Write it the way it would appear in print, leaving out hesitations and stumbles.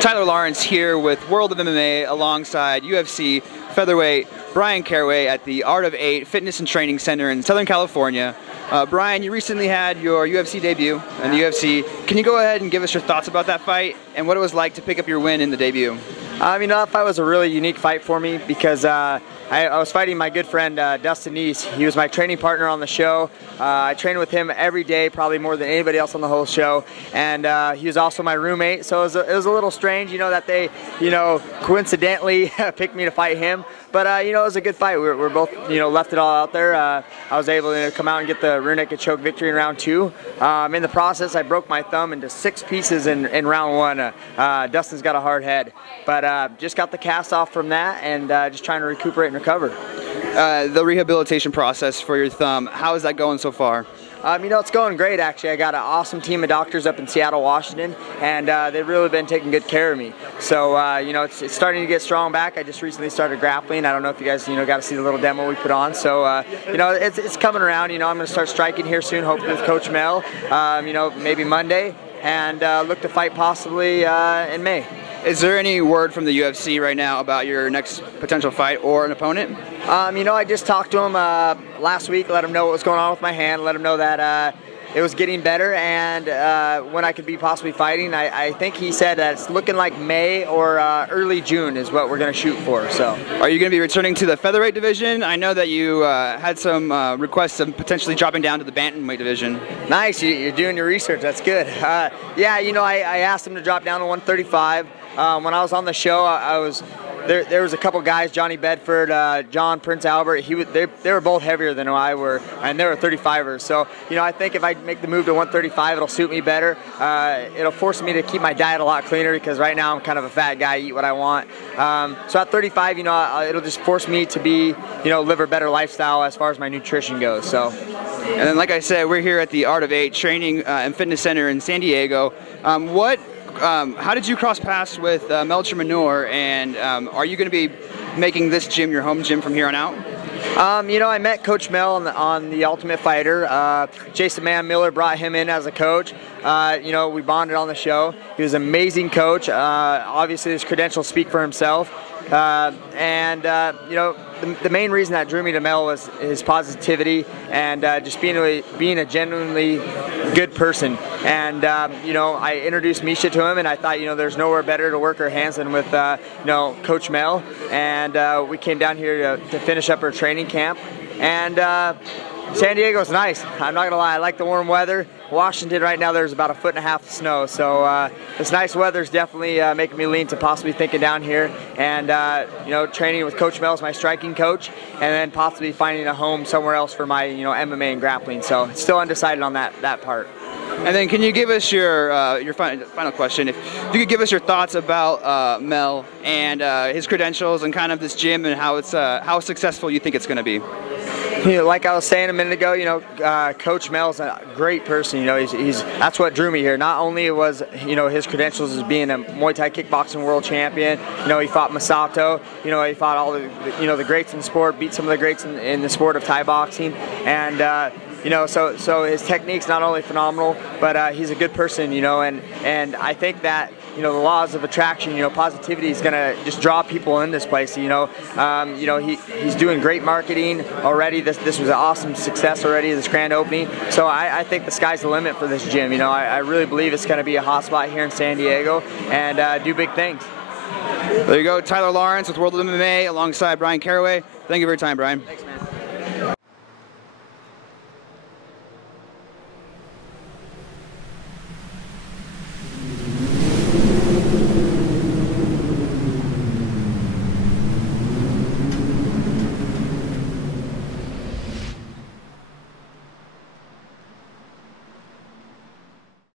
Tyler Lawrence here with World of MMA alongside UFC featherweight Bryan Caraway at the Art of Eight Fitness and Training Center in Southern California. Bryan, you recently had your UFC debut in the UFC. Can you go ahead and give us your thoughts about that fight and what it was like to pick up your win in the debut? That fight was a really unique fight for me because I was fighting my good friend Dustin East. He was my training partner on the show. I trained with him every day, probably more than anybody else on the whole show. And he was also my roommate, so it was a little strange, that they, coincidentally picked me to fight him. But it was a good fight. We're both, left it all out there. I was able to come out and get the rear naked choke victory in round 2. In the process, I broke my thumb into 6 pieces in round 1. Dustin's got a hard head, but just got the cast off from that, and just trying to recuperate and recover. The rehabilitation process for your thumb, how is that going so far? It's going great, actually. I got an awesome team of doctors up in Seattle, Washington, and they've really been taking good care of me. So, it's starting to get strong back. I just recently started grappling. I don't know if you guys, got to see the little demo we put on. So, it's coming around. I'm going to start striking here soon, hopefully with Coach Mel, maybe Monday, and look to fight possibly in May. Is there any word from the UFC right now about your next potential fight or an opponent? I just talked to him last week, let him know what was going on with my hand, let him know that it was getting better and when I could be possibly fighting. I think he said that it's looking like May or early June is what we're going to shoot for. So, are you going to be returning to the featherweight division? I know that you had some requests of potentially dropping down to the bantamweight division. Nice, you're doing your research. That's good. I asked him to drop down to 135. When I was on the show, there was a couple guys, Johnny Bedford, John Prince Albert. They were both heavier than I were, and they were 35ers. So, I think if I make the move to 135, it'll suit me better. It'll force me to keep my diet a lot cleaner because right now I'm kind of a fat guy, eat what I want. So at 35, it'll just force me to be, live a better lifestyle as far as my nutrition goes. So. And then, like I said, we're here at the Art of Eight Training and Fitness Center in San Diego. How did you cross paths with Melchor Menor, and are you going to be making this gym your home gym from here on out? I met Coach Mel on the Ultimate Fighter. Jason Miller brought him in as a coach. We bonded on the show. He was an amazing coach. Obviously, his credentials speak for himself. The main reason that drew me to Mel was his positivity and just being a genuinely good person. And I introduced Misha to him, and I thought there's nowhere better to work our hands than with Coach Mel. And we came down here to finish up our training camp. And San Diego's nice. I'm not gonna lie, I like the warm weather. Washington right now, there's about 1.5 feet of snow, so this nice weather is definitely making me lean to possibly thinking down here and training with Coach Mel as my striking coach, and then possibly finding a home somewhere else for my MMA and grappling. So still undecided on that part. And then, can you give us your final question? If you could give us your thoughts about Mel and his credentials and kind of this gym and how successful you think it's going to be. Like I was saying a minute ago, Coach Mel's a great person. That's what drew me here. Not only was his credentials as being a Muay Thai kickboxing world champion. He fought Masato. He fought all the greats in the sport, beat some of the greats in the sport of Thai boxing, and so his technique's not only phenomenal, but he's a good person. And I think that the laws of attraction, positivity is gonna just draw people in this place. He's doing great marketing already. This was an awesome success already, this grand opening. So I think the sky's the limit for this gym. I really believe it's gonna be a hot spot here in San Diego and do big things. There you go, Tyler Lawrence with World of MMA alongside Bryan Caraway. Thank you for your time, Bryan. Thanks, man.